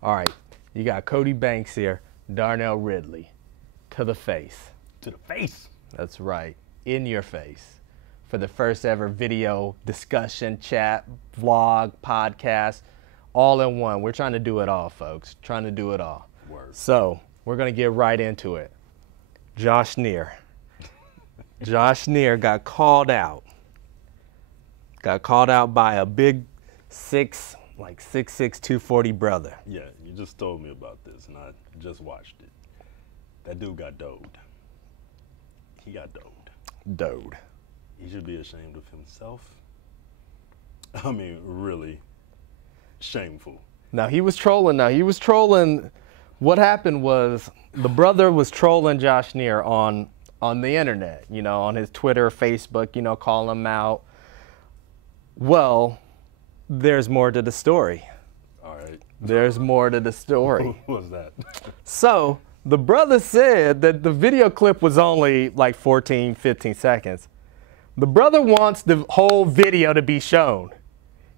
All right, you got Cody Banks here, Darnell Ridley, to the face. To the face. That's right, in your face, for the first ever video discussion, chat, vlog, podcast, all in one. We're trying to do it all, folks. Trying to do it all. Word. So we're gonna get right into it. Josh Neer. Josh Neer got called out. Got called out by a big 6'6", 240 brother. Yeah, you just told me about this, and I just watched it. That dude got doed. He got doed. He should be ashamed of himself. I mean, really shameful. Now, he was trolling. What happened was the brother was trolling Josh Neer on the internet, you know, on his Twitter, Facebook, you know, calling him out. Well, there's more to the story. All right. There's more to the story. What was that? So the brother said that the video clip was only like 14, 15 seconds. The brother wants the whole video to be shown.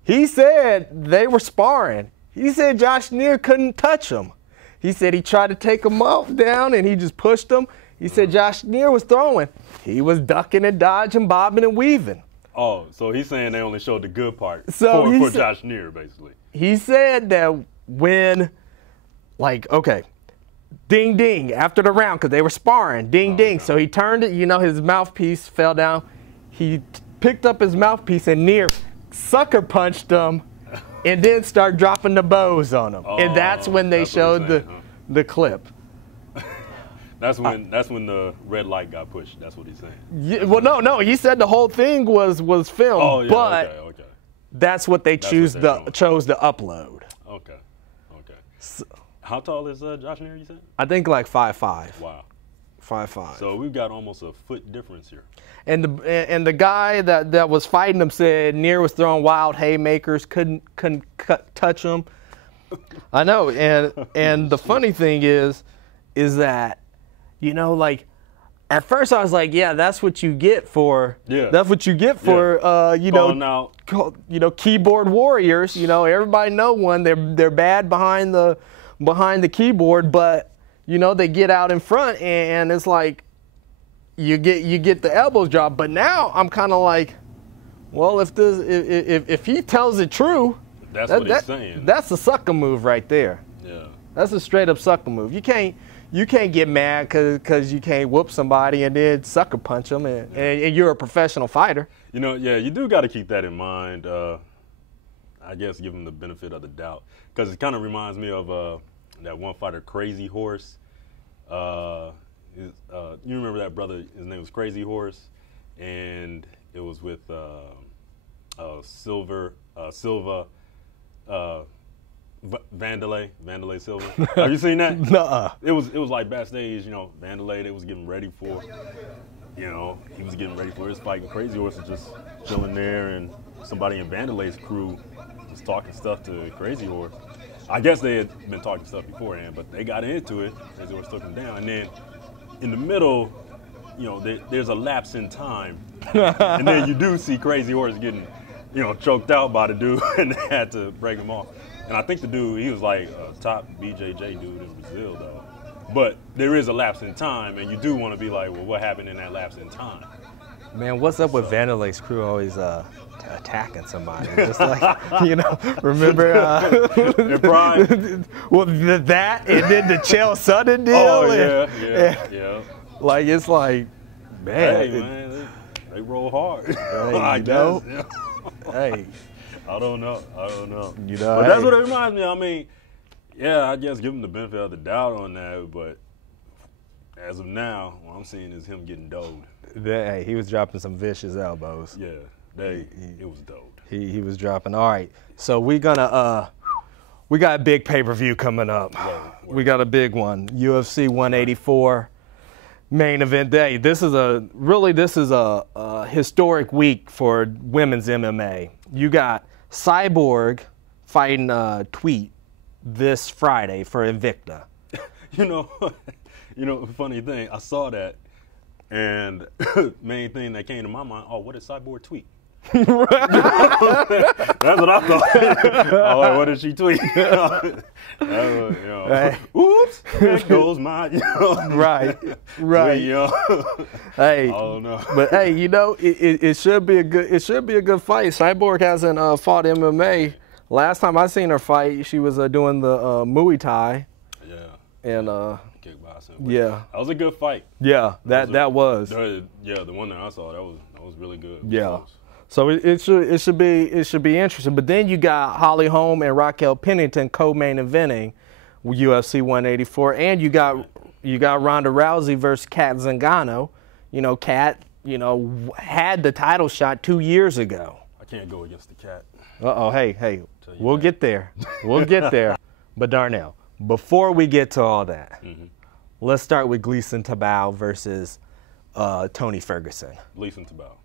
He said they were sparring. He said Josh Neer couldn't touch him. He said he tried to take him down and he just pushed him. He said Josh Neer was throwing. He was ducking and dodging, bobbing and weaving. Oh, so he's saying they only showed the good part for Josh Neer, basically. He said that when, like, okay, ding, ding, after the round, because they were sparring, ding, ding. Okay. So he turned it, you know, his mouthpiece fell down. He picked up his mouthpiece and Neer sucker punched him and then started dropping the bows on him. And that's when they showed the clip. That's when the red light got pushed. That's what he's saying. Yeah, well, no, he said the whole thing was filmed, Oh, yeah, but okay. that's what they chose to upload. Okay. So, how tall is Josh Neer, you said? I think like 5'5". Wow. 5'5". So we've got almost a foot difference here. And the guy that was fighting him said Neer was throwing wild haymakers, couldn't touch him. I know, and the funny thing is that, you know, like, at first I was like, yeah, that's what you get for, you know, keyboard warriors. You know, everybody know one. They're bad behind the keyboard, but you know they get out in front and it's like you get the elbows dropped. But now I'm kind of like, well, if he tells it true, that's what he's saying. That's a sucker move right there. Yeah, that's a straight up sucker move. You can't get mad because you can't whoop somebody and then sucker punch them and you're a professional fighter. You know, yeah, you do got to keep that in mind. I guess give him the benefit of the doubt because it kind of reminds me of that one fighter, Crazy Horse. You remember that brother? His name was Crazy Horse, and it was with Silva. Vanderlei Silva. Have you seen that? Nuh-uh. It was like backstage, you know, Vanderlei, they was getting ready for, you know, he was getting ready for his fight. And Crazy Horse was just chilling there, and somebody in Vanderlei's crew was talking stuff to Crazy Horse. I guess they had been talking stuff beforehand, but they got into it. Crazy Horse took him down, and then in the middle, you know, there's a lapse in time, and then you do see Crazy Horse getting, you know, choked out by the dude, and they had to break him off. And I think the dude, he was like a top BJJ dude in Brazil, though. But there is a lapse in time, and you do want to be like, well, what happened in that lapse in time? Man, what's up with Vanderlei's crew always attacking somebody? Just like, you know, remember? In Prime? Well, that, and then the Chael Sonnen deal. Oh, yeah. Like, it's like, man. Hey, man, they roll hard. Hey, I guess. Yeah. Hey. I don't know. You know, but that's what it reminds me of. I mean, yeah, I guess give him the benefit of the doubt on that, but as of now, what I'm seeing is him getting doled. Hey, he was dropping some vicious elbows. Yeah, it was doled. He was dropping. All right, so we got a big pay-per-view coming up. Whoa. We got a big one, UFC 184 main event day. This is a historic week for women's MMA. You got Cyborg fighting Tweet this Friday for Invicta. You know, funny thing, I saw that, and main thing that came to my mind, oh, what did Cyborg tweet? That's what I thought. I was like, what did she tweet? Hey. Oops, there goes my, Right. Hey, I don't know. but hey, it should be a good fight. Cyborg hasn't fought MMA. Last time I seen her fight, she was doing the Muay Thai. Yeah. And Kickboxing. yeah, That was a good fight. yeah, that was. The one that I saw, that was really good. Yeah. Close. So it should be interesting. But then you got Holly Holm and Raquel Pennington co-main eventing UFC 184, and you got Ronda Rousey versus Kat Zingano. Kat, had the title shot 2 years ago. I can't go against the cat. Hey, we'll get there. We'll get there. But Darnell, before we get to all that, let's start with Gleison Tibau versus Tony Ferguson. Gleison Tibau.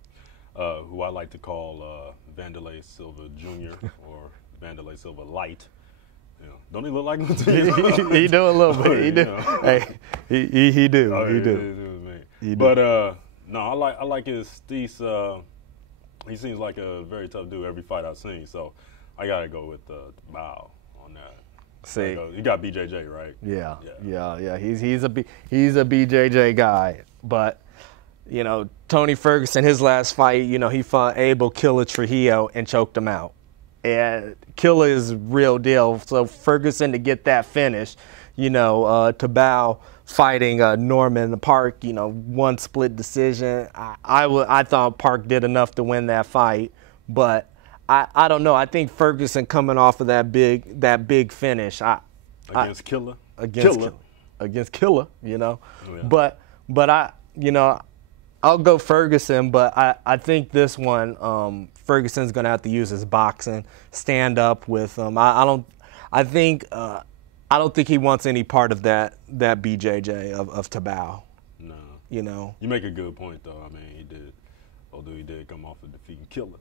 Who I like to call Vanderlei Silva Jr. or Vanderlei Silva Light. Don't he look like him to you? He do a little bit. He do. Hey, he do. Oh, he do. He do. But no, I like his Steez. He seems like a very tough dude every fight I've seen. So I gotta go with Tibau on that. See, you got BJJ, right? Yeah. He's a BJJ guy, but. Tony Ferguson, his last fight, he fought Abel Killer Trujillo and choked him out. And Killer is real deal. So Ferguson to get that finish, Tibau fighting Norman Park, one split decision. I thought Park did enough to win that fight, but I don't know. I think Ferguson coming off of that big finish. Against Killer. Against Killer, Yeah. But I'll go Ferguson, but I think this one, Ferguson's going to have to use his boxing, stand up with him. I don't think he wants any part of that BJJ of Tibau. No. You make a good point, though. I mean, he did come off of defeating Killer.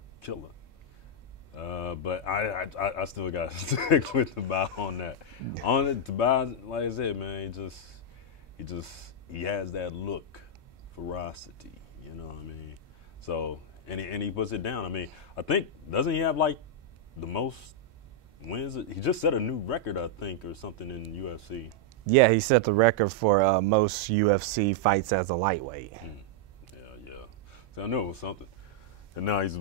But I still got to stick with Tibau on that. On it, Tibau, like I said, man, he has that look. Ferocity, you know what I mean? So, and he puts it down. I mean, I think, doesn't he have like the most wins? He just set a new record, I think, or something in UFC. Yeah, he set the record for most UFC fights as a lightweight. Yeah. So I knew it was something. And now he's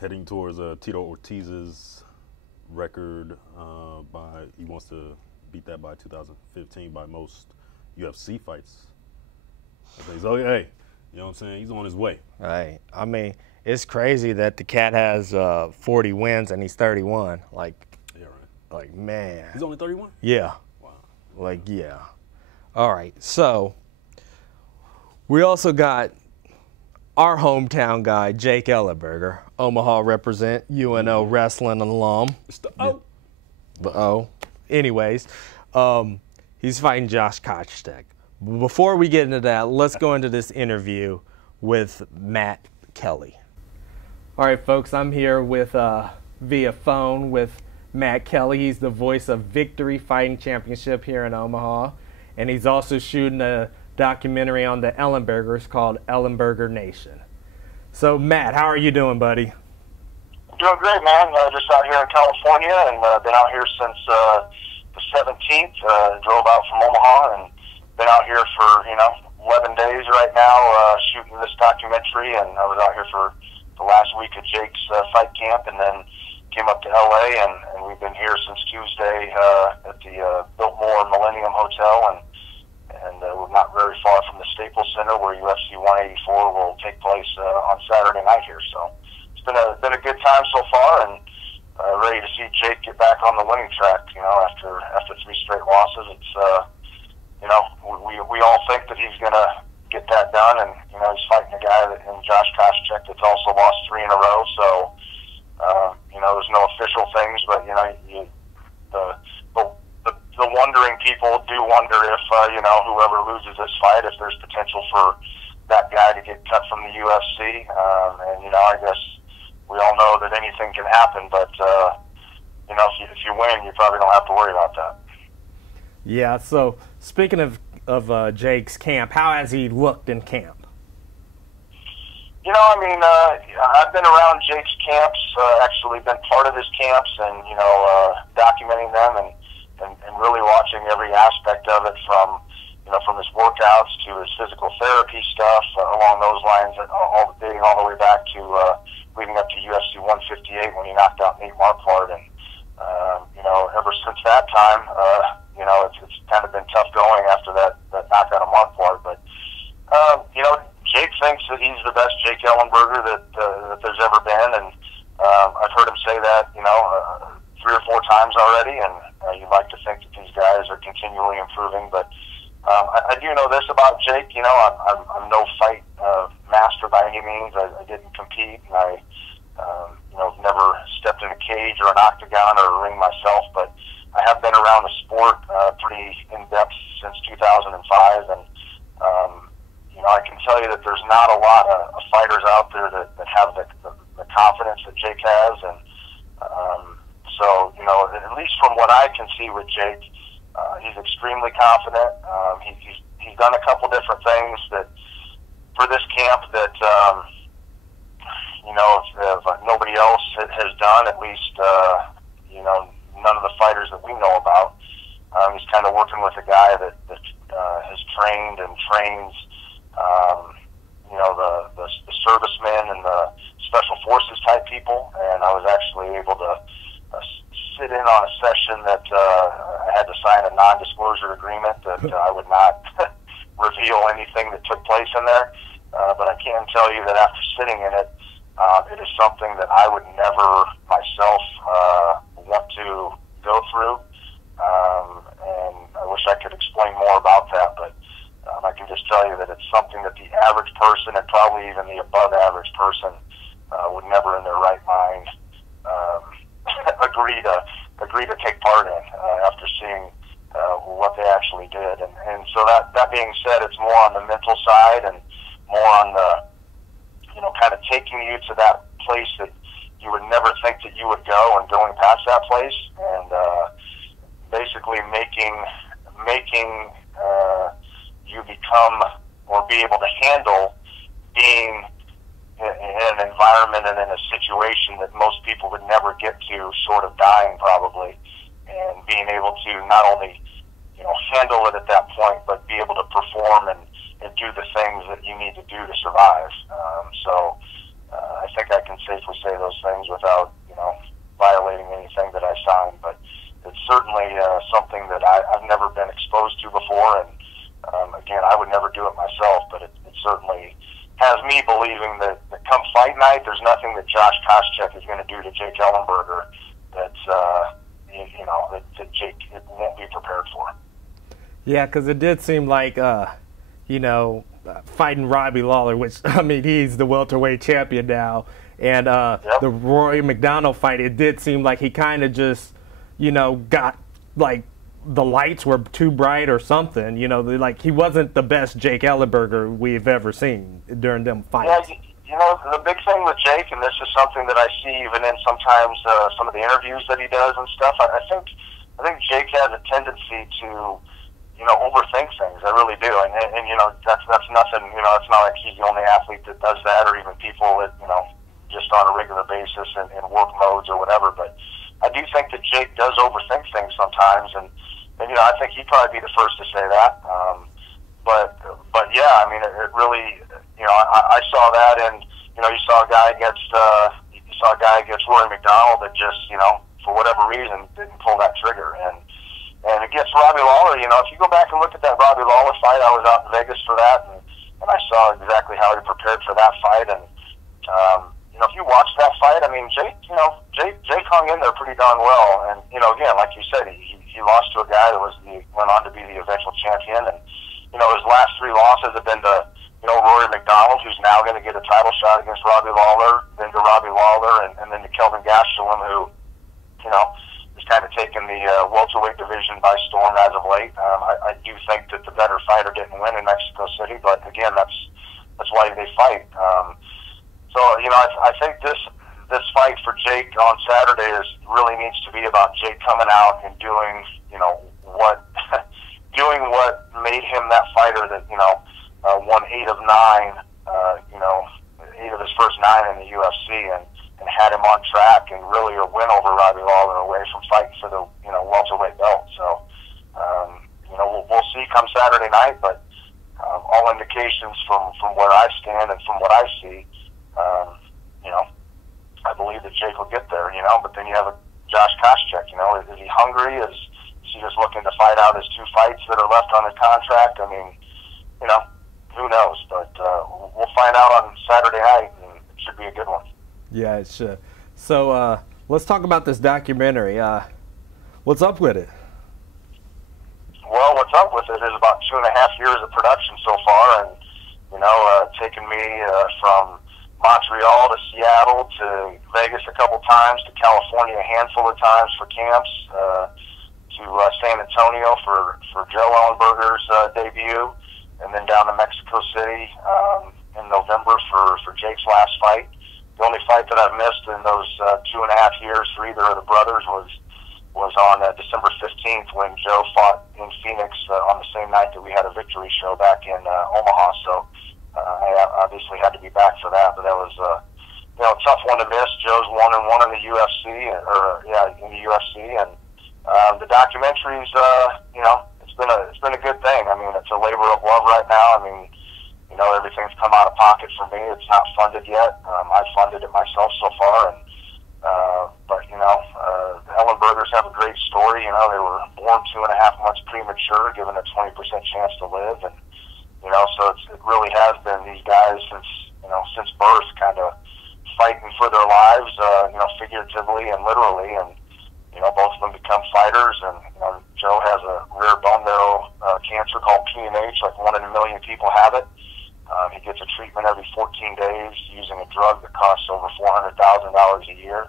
heading towards Tito Ortiz's record he wants to beat that by 2015 by most UFC fights. So, hey, you know what I'm saying? He's on his way. Right. I mean, it's crazy that the cat has 40 wins and he's 31. Yeah, right. Like, man. He's only 31? Yeah. Wow. Yeah. All right. So, we also got our hometown guy, Jake Ellenberger, Omaha represent, UNO wrestling alum. It's the O. The O. Anyways, he's fighting Josh Koscheck. Before we get into that, let's go into this interview with Matt Kelly. All right, folks, I'm here with via phone with Matt Kelly. He's the voice of Victory Fighting Championship here in Omaha, and he's also shooting a documentary on the Ellenbergers called Ellenberger Nation. So, Matt, how are you doing, buddy? Doing great, man. Just out here in California, and been out here since the 17th. Drove out from Omaha and been out here for 11 days right now shooting this documentary, and I was out here for the last week of Jake's fight camp, and then came up to LA, and we've been here since Tuesday at the Biltmore Millennium Hotel, and we're not very far from the Staples Center where UFC 184 will take place on Saturday night here. So it's been a good time so far, and ready to see Jake get back on the winning track. After 3 straight losses, it's we all think that he's going to get that done, and he's fighting a guy in Josh Koscheck that's also lost 3 in a row. So there's no official things, but the wondering people do wonder if whoever loses this fight, if there's potential for that guy to get cut from the UFC. And I guess we all know that anything can happen, but if you win, you probably don't have to worry about that. Yeah, so speaking of Jake's camp, how has he looked in camp? You know, I mean, I've been around Jake's camps, actually been part of his camps, and documenting them and really watching every aspect of it, from from his workouts to his physical therapy stuff, along those lines, and dating all the way back to leading up to UFC 158 when he knocked out Nate Marquardt, and ever since that time, it's kind of been tough going after that knockout of Marquardt, but Jake thinks that he's the best Jake Ellenberger that there's ever been, and I've heard him say that 3 or 4 times already, and you'd like to think that these guys are continually improving. But I do know this about Jake. I'm no fight master by any means. I didn't compete, and I never stepped in a cage or an octagon or a ring myself, but I have been around the sport pretty in depth since 2005, and I can tell you that there's not a lot of fighters out there that have the confidence that Jake has, and so at least from what I can see with Jake, he's extremely confident. He's done a couple different things that for this camp that if nobody else has done, at least none of the fighters that we know about. He's kind of working with a guy that has trained and trains the servicemen and the special forces type people, and I was actually able to sit in on a session that I had to sign a non-disclosure agreement that I would not reveal anything that took place in there, but I can tell you that after sitting in it, it is something that I would never myself want to go through, and I wish I could explain more about that, but I can just tell you that it's something that the average person, and probably even the above average person, would never in their right mind agree to take part in after seeing what they actually did. And so that being said, it's more on the mental side and more on the kind of taking you to that place that you would never think that you would go, and going past that place, and basically making you become or be able to handle being in an environment and in a situation that most people would never get to, short of dying probably, and being able to not only handle it at that point, but be able to perform and do the things that you need to do to survive. So I think I can safely say those things without violating anything that I signed, but it's certainly something that I've never been exposed to before, and again, I would never do it myself, but it certainly has me believing that come fight night, there's nothing that Josh Koscheck is going to do to Jake Ellenberger that Jake won't be prepared for. Yeah, because it did seem like, fighting Robbie Lawler, which, I mean, he's the welterweight champion now, and the Rory McDonald fight, it did seem like he kind of just, got, like, the lights were too bright or something, like he wasn't the best Jake Ellenberger we've ever seen during them fights. Yeah, the big thing with Jake, and this is something that I see even in sometimes some of the interviews that he does and stuff, I think Jake has a tendency to, overthink things. I really do, and that's nothing. It's not like he's the only athlete that does that, or even people that just on a regular basis in work modes or whatever. But I do think that Jake does overthink things sometimes, and I think he'd probably be the first to say that. But yeah, I mean, it really, I saw that, and you saw a guy against Rory McDonald that just, for whatever reason, didn't pull that trigger, and against Robbie Lawler, if you go back and look at that Robbie Lawler fight, I was out in Vegas for that, and I saw exactly how he prepared for that fight, and if you watch that fight, I mean, Jake hung in there pretty darn well, and again, like you said, he lost to a guy that went on to be the eventual champion, and his last 3 losses have been to Rory McDonald, who's now going to get a title shot against Robbie Lawler, then to Robbie Lawler, and then to Kelvin Gastelum, who has kind of taken the welterweight division by storm as of late. I do think that the better fighter didn't win in Mexico City, but again, that's why they fight. So I think this fight for Jake on Saturday really needs to be about Jake coming out and doing what made him that fighter that won 8 of 9, 8 of in the UFC and had him on track and really a win over Robbie Lawler away from fighting for the, you know, welterweight belt. So, you know, we'll see come Saturday night, but all indications from where I stand and from what I see, you know, I believe that Jake will get there, you know, but then you have a Josh Koscheck, you know, is he hungry? Is he just looking to fight out his 2 fights that are left on his contract? I mean, you know, who knows? But we'll find out on Saturday night, and it should be a good one. Yeah, it should. So let's talk about this documentary. What's up with it? Well, what's up with it is about 2.5 years of production so far, and, you know, taking me from Montreal to Seattle to Vegas a couple times, to California a handful of times for camps, to San Antonio for Joe Ellenberger's debut, and then down to Mexico City in November for Jake's last fight. The only fight that I've missed in those 2.5 years for either of the brothers was on December 15th when Joe fought in Phoenix on the same night that we had a victory show back in Omaha. So I obviously had to be back for that, but that was you know, a tough one to miss. Joe's 1-1 in the UFC, in the UFC, and the documentary's you know, it's been a good thing. I mean, it's a labor of love right now. I mean, you know, everything's come out of pocket for me. It's not funded yet. I've funded it myself so far, and but you know, the Ellenbergers have a great story. You know, they were born 2.5 months premature, given a 20% chance to live, and you know, so it really has been these guys since birth, kind of fighting for their lives, you know, figuratively and literally, and you know, both of them become fighters. And you know, Joe has a rare bone marrow cancer called PNH, like 1 in a million people have it. He gets a treatment every 14 days using a drug that costs over $400,000 a year.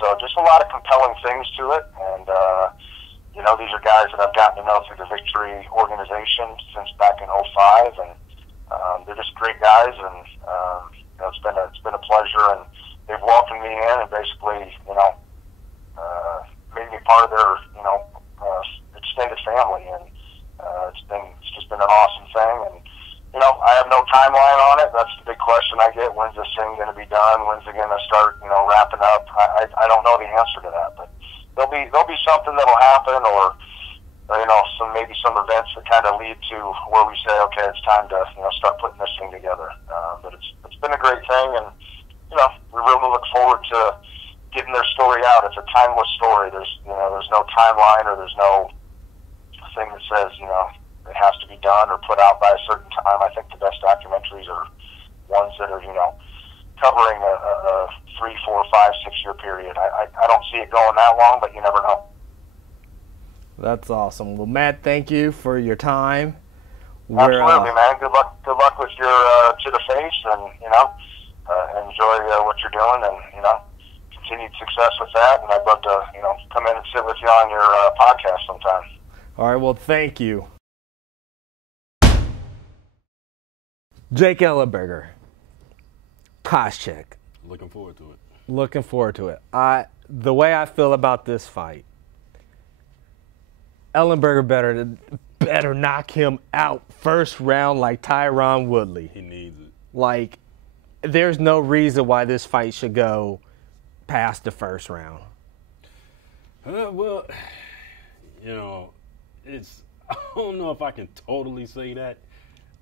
So just a lot of compelling things to it. And, you know, these are guys that I've gotten to know through the Victory organization since back in 2005. And they're just great guys. And, you know, it's been a pleasure. And they've welcomed me in and basically, you know, made me part of their, you know, extended family. And it's just been an awesome thing. And you know, I have no timeline on it. That's the big question I get. When's this thing going to be done? When's it going to start, you know, wrapping up? I don't know the answer to that, but there'll be something that'll happen, or you know, maybe some events that kind of lead to where we say, okay, it's time to, you know, start putting this thing together. But it's been a great thing, and you know, we really look forward to getting their story out. It's a timeless story. There's no timeline, or there's no thing that says, you know, it has to be done or put out by a certain time. I think the best documentaries are ones that are, you know, covering a 3, 4, 5, 6 year period. I don't see it going that long, but you never know. That's awesome. Well, Matt, thank you for your time. Absolutely, man. Good luck with your To the Face, and you know, enjoy what you're doing, and you know, continued success with that. And I'd love to, you know, come in and sit with you on your podcast sometime. All right, well, thank you. Jake Ellenberger, Koscheck. Looking forward to it. Looking forward to it. The way I feel about this fight, Ellenberger better knock him out first round like Tyron Woodley. He needs it. Like, there's no reason why this fight should go past the first round. Well, you know, I don't know if I can totally say that.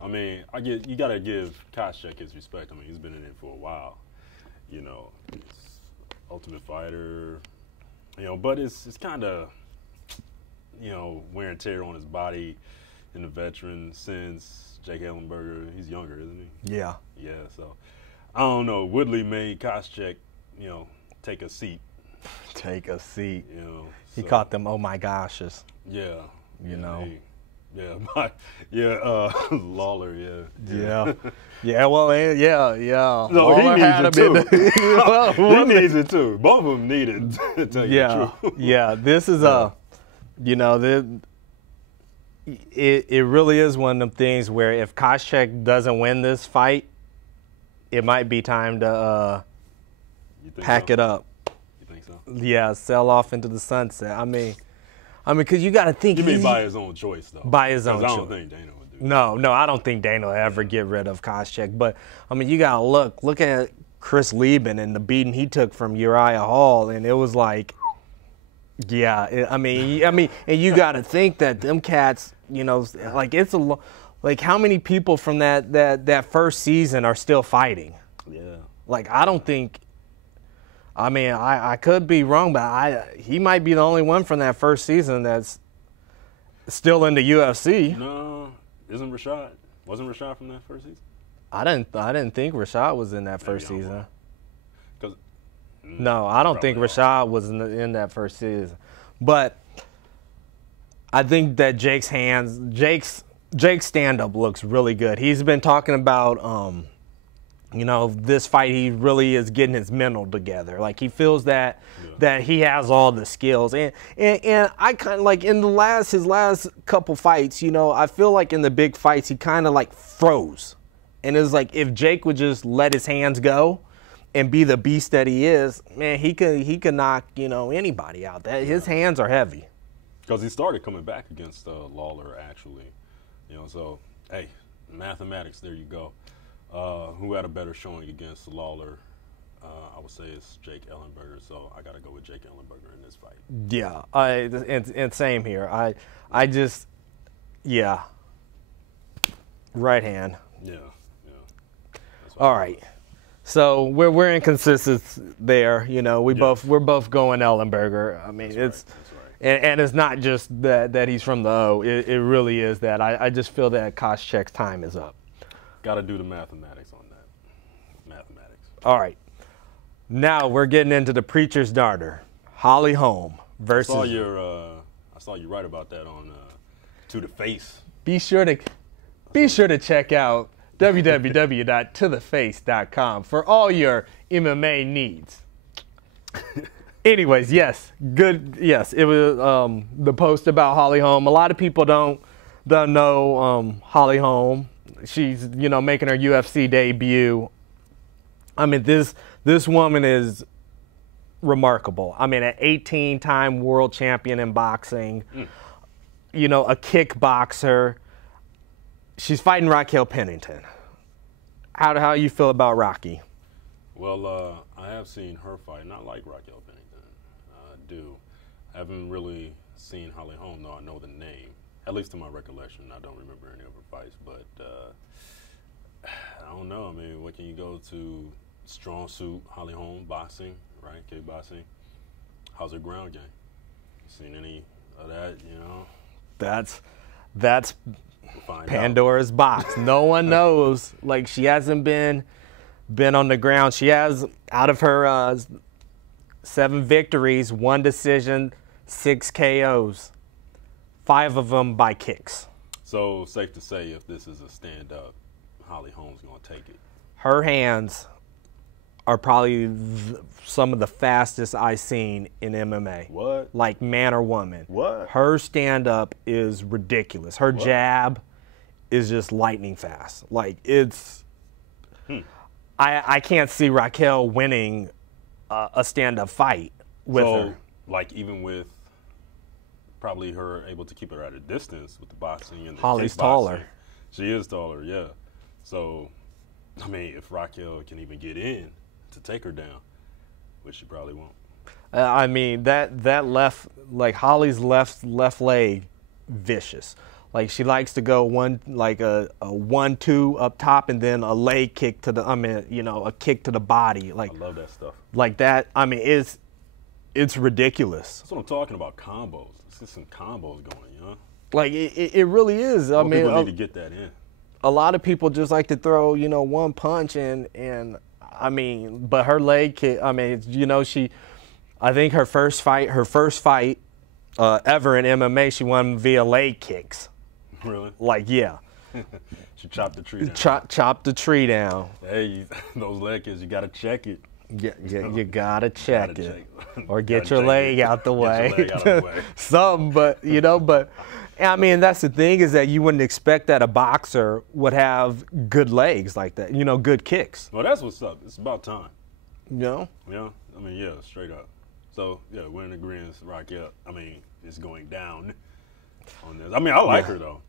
I mean, you got to give Koscheck his respect. I mean, he's been in it for a while. You know, he's Ultimate Fighter. You know, but it's kind of, you know, wear and tear on his body in the veteran since Jake Ellenberger. He's younger, isn't he? Yeah. Yeah. So I don't know. Woodley made Koscheck, you know, take a seat. Take a seat. You know, he caught them. Oh my goshes. Yeah. You know. Lawler, yeah. Well, yeah. No, Lawler he needs it too. Well, he needs it too. Both of them need it. To tell you the truth. Yeah. This is you know, it really is one of them things where if Koscheck doesn't win this fight, it might be time to pack it up. You think so? Yeah, sell off into the sunset. I mean, because you got to think. You mean by his own choice, though? By his own choice. I don't think Dana would do No, I don't think Dana will ever get rid of Koscheck. But I mean, you gotta look at Chris Lieben and the beating he took from Uriah Hall, and it was like, yeah. I mean, and you gotta think that them cats, you know, like like how many people from that first season are still fighting? Yeah. Like I don't think. I mean, I could be wrong, but he might be the only one from that first season that's still in the UFC. No, isn't Rashad? Wasn't Rashad from that first season? I didn't think Rashad was in that first Maybe I'm season. wrong. 'Cause, No, I don't think probably Rashad was in that first season. But I think that Jake's stand-up looks really good. He's been talking about, you know, this fight, he really is getting his mental together. Like he feels that he has all the skills. And I kind of like in his last couple fights, you know, I feel like in the big fights he kind of like froze. And it's like if Jake would just let his hands go and be the beast that he is, man, he could knock, you know, anybody out. That his hands are heavy. Because he started coming back against Lawler, actually. You know, so, hey, mathematics, there you go. Who had a better showing against Lawler? I would say it's Jake Ellenberger, so I got to go with Jake Ellenberger in this fight. Yeah, and same here. I just, yeah, right hand. Yeah. All right. So we're inconsistent there. You know, we're both going Ellenberger. I mean, That's right. and it's not just that he's from the O. It really is that. I just feel that Koscheck's time is up. Got to do the mathematics on that. Mathematics. All right. Now we're getting into the preacher's daughter, Holly Holm versus. I saw you write about that on To the Face. Be sure to check out www.totheface.com for all your MMA needs. Anyways, yes, good. Yes, it was the post about Holly Holm. A lot of people don't know Holly Holm. She's, you know, making her UFC debut. I mean, this woman is remarkable. I mean, an 18-time world champion in boxing. You know, a kickboxer. She's fighting Raquel Pennington. How you feel about Rocky? Well, I have seen her fight. Not like Raquel Pennington. I do. I haven't really seen Holly Holm, though I know the name. At least to my recollection. I don't remember any of her fights. But I don't know. I mean, what can you go to? Strong suit, Holly Holm, boxing, right? Kickboxing. How's her ground game? Seen any of that, you know? That's We'll find Pandora's box. No one knows. Like, she hasn't been on the ground. She has, out of her 7 victories, 1 decision, 6 KOs, 5 of them by kicks. So, safe to say, if this is a stand-up, Holly Holm's going to take it. Her hands are probably some of the fastest I've seen in MMA. What? Like man or woman. What? Her stand-up is ridiculous. Her jab is just lightning fast. Like it's, I can't see Raquel winning a stand-up fight with her. Like even with probably her able to keep her at a distance with the boxing and the Holly's kickboxing. taller. She is taller, yeah. So, I mean, if Raquel can even get in to take her down, which she probably won't. I mean that left, like Holly's left leg, vicious. Like she likes to go a 1-2 up top and then a leg kick to the, a kick to the body. Like I love that stuff. Like that. I mean, it's ridiculous. That's what I'm talking about. Combos. Let's get some combos going, you know. Like it really is. I mean, people need to get that in. A lot of people just like to throw, one punch and I mean, but her leg kick. I mean, I think her first fight ever in MMA, she won via leg kicks. Really? Like, yeah. She chopped the tree down. Chopped the tree down. Hey, those leg kicks, you got to check it. Yeah, you gotta check Gotta it. check. Or get Gotta your check leg it. out the way. Get your leg out of the way. Something, but I mean, that's the thing is that you wouldn't expect that a boxer would have good legs like that, good kicks. Well, that's what's up. It's about time. Yeah, I mean, yeah, straight up. So, yeah, we're in agreement, Raquel. I mean, it's going down. on this. I mean, I like her though.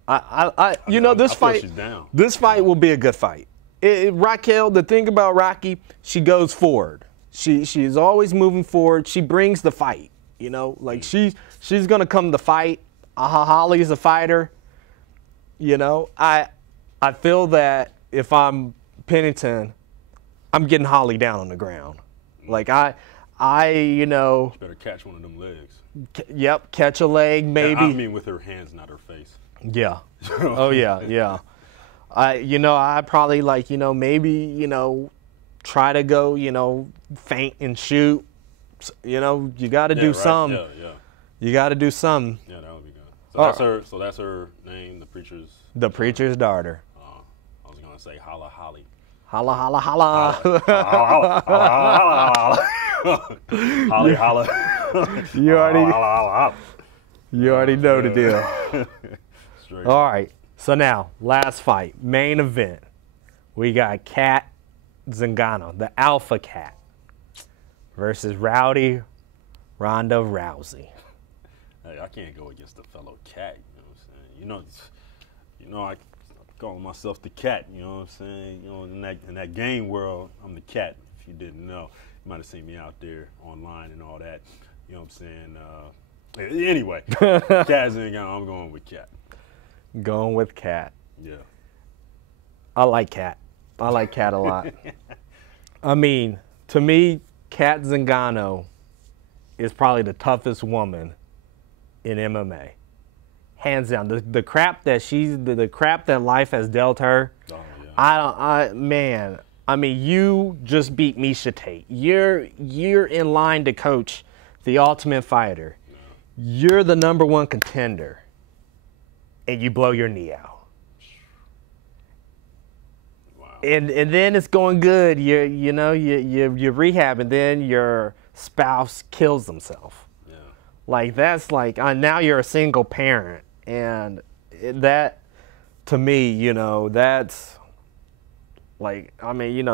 You know, this I feel fight, she's down. this fight will be a good fight. Raquel, the thing about Rocky, she goes forward. She's always moving forward. She brings the fight. You know, like she's gonna come to fight. Holly's a fighter. You know, I feel that if I'm Pennington, I'm getting Holly down on the ground. Like you know. She better catch one of them legs. Yep, catch a leg maybe. I mean, with her hands, not her face. Yeah. Oh yeah, yeah. I probably like, maybe, try to go, feint and shoot. You got to do right. some. Yeah, yeah. You got to do some. Yeah, that would be good. So that's her. So that's her name, the preacher's. The preacher's daughter. I was gonna say Holla Holly. Holla, holla, holla. Holly, holla. You already, Holla. you already know the deal. Straight. All right. So now, last fight, main event. We got Cat Zingano, the Alpha Cat, versus Rowdy Ronda Rousey. Hey, I can't go against a fellow cat. You know what I'm saying? I call myself the cat. You know what I'm saying? In that game world, I'm the cat. If you didn't know, you might have seen me out there online and all that. You know what I'm saying? Anyway, Cat Zingano. I'm going with Cat. Going with Cat. Yeah. I like Cat. I like Cat a lot. I mean, to me, Cat Zingano is probably the toughest woman in MMA. Hands down. The crap that the crap that life has dealt her. Oh, yeah. I mean, you just beat Miesha Tate. You're in line to coach the Ultimate Fighter. Yeah. You're the #1 contender. And you blow your knee out. Wow. And then it's going good. You're rehab, and then your spouse kills himself. Yeah. Like that's like now you're a single parent, and that to me, that's like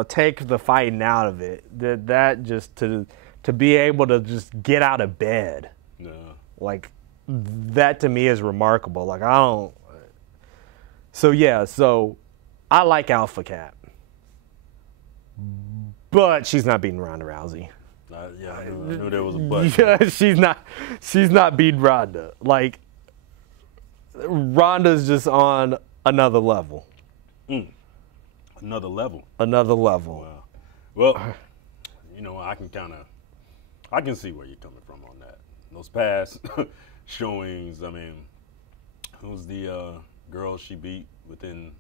take the fighting out of it. That just to be able to just get out of bed. Yeah. Like that to me is remarkable. Like I don't. So I like Alpha Cat, but she's not beating Ronda Rousey. Yeah, I knew there was a but. Yeah, she's not beating Ronda. Like Ronda's just on another level. Another level. Another level. Wow. Well, I can see where you're coming from on that. Those past showings, I mean, who's the girl she beat within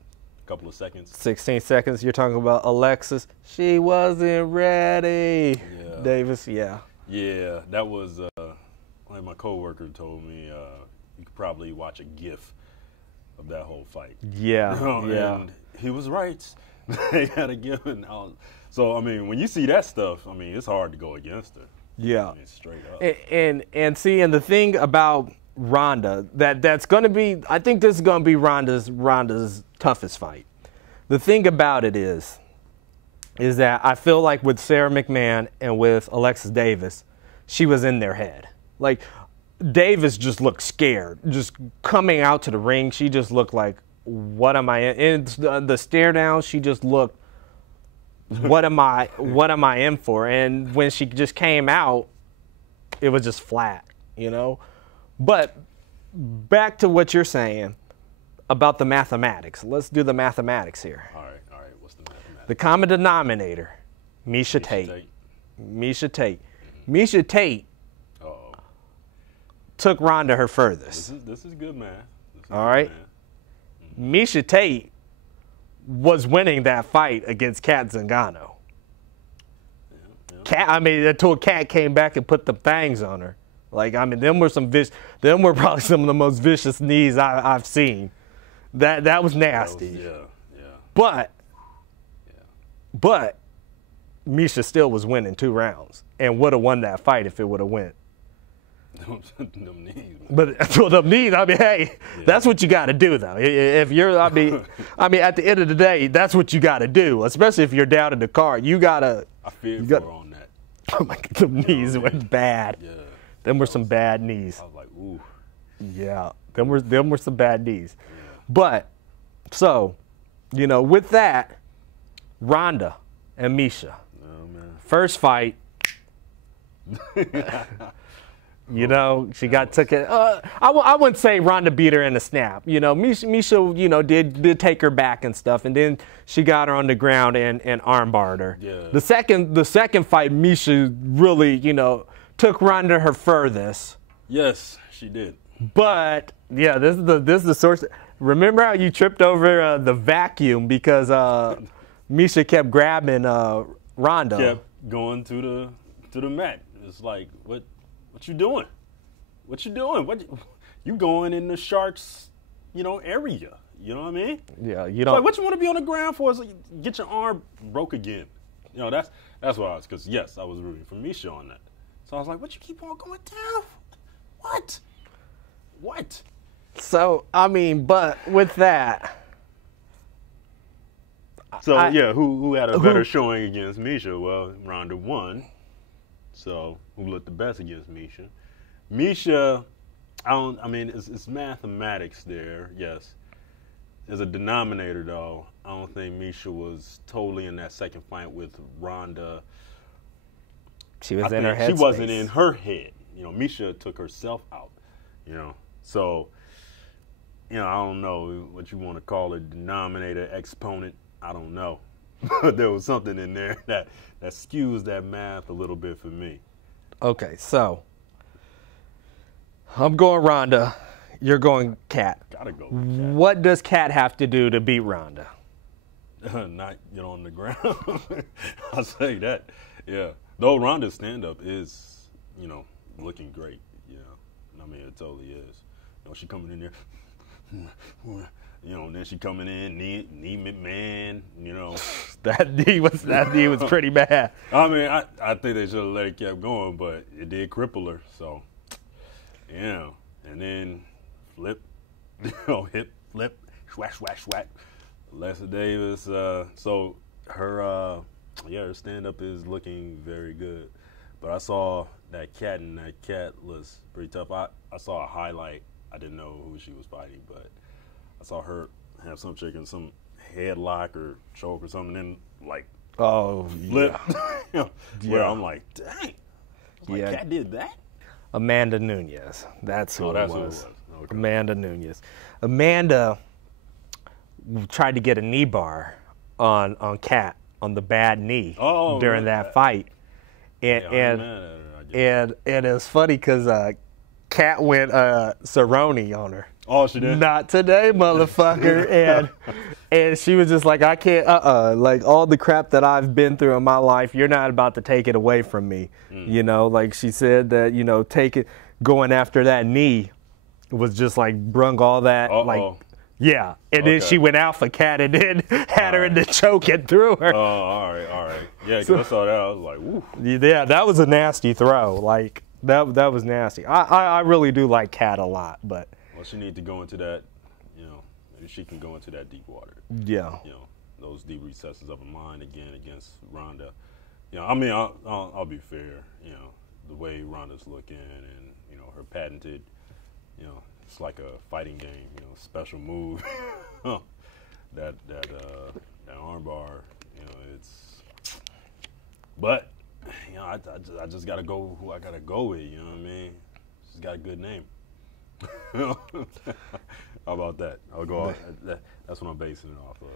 a couple of seconds? 16 seconds. You're talking about Alexis. She wasn't ready. Yeah. Davis, yeah. Yeah, that was, like my coworker told me, you could probably watch a GIF of that whole fight. Yeah, yeah. And he was right. They had a GIF. So, I mean, when you see that stuff, I mean, it's hard to go against her. Yeah. I mean, straight up. And the thing about Ronda, that's going to be, I think this is going to be Ronda's toughest fight. The thing about it is that I feel like with Sarah McMahon and with Alexis Davis, she was in their head. Like, Davis just looked scared. Just coming out to the ring, she just looked like, what am I in? And the stare down, she just looked, what am I in for? And when she just came out, it was just flat, But back to what you're saying about the mathematics. Let's do the mathematics here. All right. What's the mathematics? The common denominator, Miesha Tate. Miesha Tate. Miesha Tate took Ronda her furthest. This is good math. All right. Miesha Tate was winning that fight against Cat Zingano. Yeah. Until Cat came back and put the fangs on her. Like, them were probably some of the most vicious knees I've seen. That was nasty. But Miesha still was winning 2 rounds and would have won that fight if it would have went. Them knees. But so them knees, hey, that's what you got to do, though. If you're, at the end of the day, that's what you got to do. Especially if you're down in the car, you gotta. I feared for her on that. Oh my God, them knees went bad. Yeah. Them were some bad knees. I was like, ooh. Yeah, Them were some bad knees. But so, you know, with that, Ronda and Misha. Oh man. First fight. You know, she took it. I wouldn't say Ronda beat her in a snap. You know, Misha, you know, did take her back and stuff, and then she got her on the ground and armbarred her. Yeah. The second fight, Misha really, you know, took Ronda her furthest. Yes, she did. But yeah, this is the source. Remember how you tripped over the vacuum because Misha kept grabbing Ronda. Kept going to the mat. It's like, what you doing? What you doing? You going in the Sharks, you know, area? You know what I mean? Yeah, you It's don't. like, what you want to be on the ground for? Is like, get your arm broke again. You know, that's what I was. Because yes, I was rooting for Misha on that. So I was like, what you keep on going down? What? So I mean, but with that. So yeah, who had a better showing against Misha? Well, Ronda won. So who looked the best against Misha? Misha, I mean, it's mathematics there. Yes, there's a denominator though. I don't think Misha was totally in that second fight with Ronda. She was in her head. She wasn't in her head. You know, Misha took herself out. You know, so you know, I don't know what you want to call it, denominator, exponent. I don't know. There was something in there that skews that math a little bit for me. Okay, so I'm going Ronda. You're going Kat. Gotta go with Kat. What does Kat have to do to beat Ronda? Not get on the ground. I'll say that. Yeah. Though Ronda's stand-up is, you know, looking great. You know, I mean, it totally is. You know, she coming in there. You know, and then she coming in, knee McMahon, you know. That knee was pretty bad. I mean, I think they should have let it kept going, but it did cripple her. So, you know, and then flip, you know, hip flip, swat. Alexa Davis. So her stand-up is looking very good. But I saw that Kat, and that Kat was pretty tough. I saw a highlight. I didn't know who she was fighting, but I saw her have some chick in some headlock or choke or something, and like flip. Yeah. You know, where I'm like, dang. Like, Yeah. Kat did that? Amanda Nunes. That's who it was. Okay. Amanda Nunes. Amanda tried to get a knee bar on Kat on the bad knee during that fight, and it was funny because Kat went Cerrone on her. Oh, she did? Not today, motherfucker. and she was just like, I can't, like all the crap that I've been through in my life, you're not about to take it away from me. You know, like she said that, you know, going after that knee was just like brung all that, like, yeah. And then she went out for Kat and then had her in the choke and threw her. Oh, all right. Yeah, because I saw that, I was like, woo. Yeah, that was a nasty throw. Like, that was nasty. I really do like Kat a lot, but. Well, she needs to go into that, you know, maybe she can go into that deep water. Yeah. You know, those deep recesses of her mind again against Ronda. You know, I mean, I'll be fair. You know, the way Ronda's looking and, you know, her patented, you know, it's like a fighting game, you know, special move. that armbar, you know, it's. But, you know, I just got to go who I got to go with, you know what I mean? She's got a good name. How about that? I'll go off. That's what I'm basing it off of.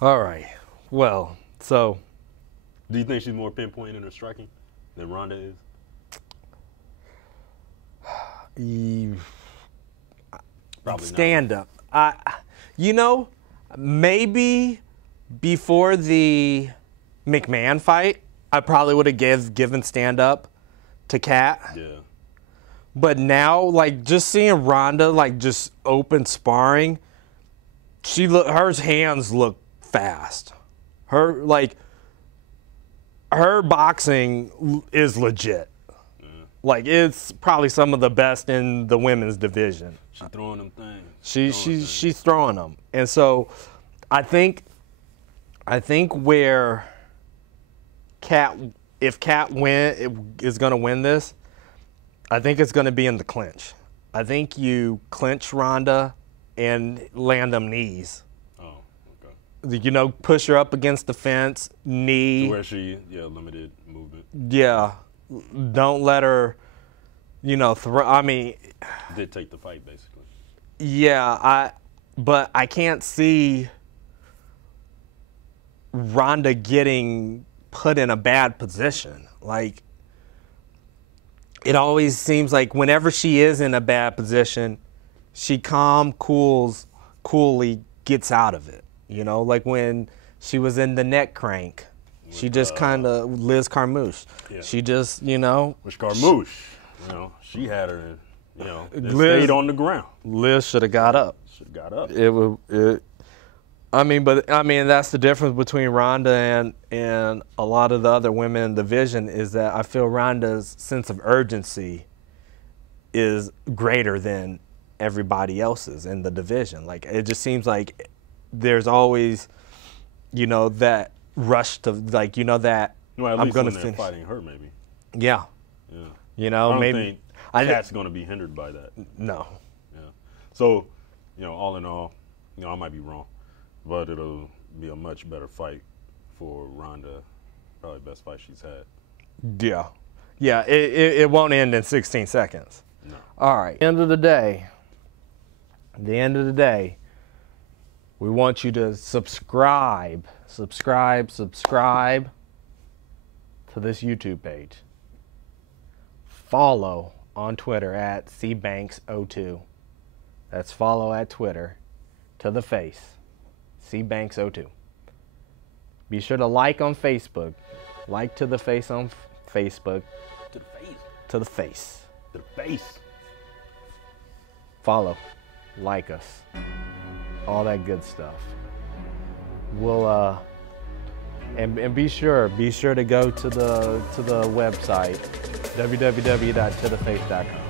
All right. Well, so. Do you think she's more pinpoint in her striking than Ronda is? Probably stand up. You know, maybe before the McMahon fight, I probably would have given stand up to Kat. Yeah. But now, like, just seeing Ronda, like, just open sparring, her hands look fast. Her boxing is legit. Like, it's probably some of the best in the women's division. She's throwing them things. She's throwing them. And so, I think where if Kat is going to win this, I think it's going to be in the clinch. I think you clinch Ronda and land them knees. Oh, okay. You know, push her up against the fence, knee. To where she, limited movement. Yeah. Don't let her, you know, Did take the fight, basically. Yeah, but I can't see Ronda getting put in a bad position. Like, it always seems like whenever she is in a bad position, she coolly gets out of it. You know, like when she was in the neck crank, she just kind of, Liz Carmouche. Yeah. She just, you know. Which Carmouche, she had her, Liz stayed on the ground. Liz should have got up. Should have got up. That's the difference between Ronda and a lot of the other women in the division is that I feel Ronda's sense of urgency is greater than everybody else's in the division. Like, it just seems like there's always, that rush to, like, that Well, at I'm least going to when finish. they're fighting her, maybe. Yeah. Yeah. I don't maybe. think Kat's going to be hindered by that. No. Yeah. So, all in all, I might be wrong, but it'll be a much better fight for Ronda. Probably best fight she's had. Yeah. Yeah, it won't end in 16 seconds. No. All right. End of the day, we want you to subscribe to this YouTube page. Follow on Twitter at cbanks02. That's follow at Twitter to the face, cbanks02. Be sure to like on Facebook. Like to the face on Facebook. To the face. To the face. To the face. Follow. Like us. All that good stuff. We'll and be sure to go to the website www.totheface.com.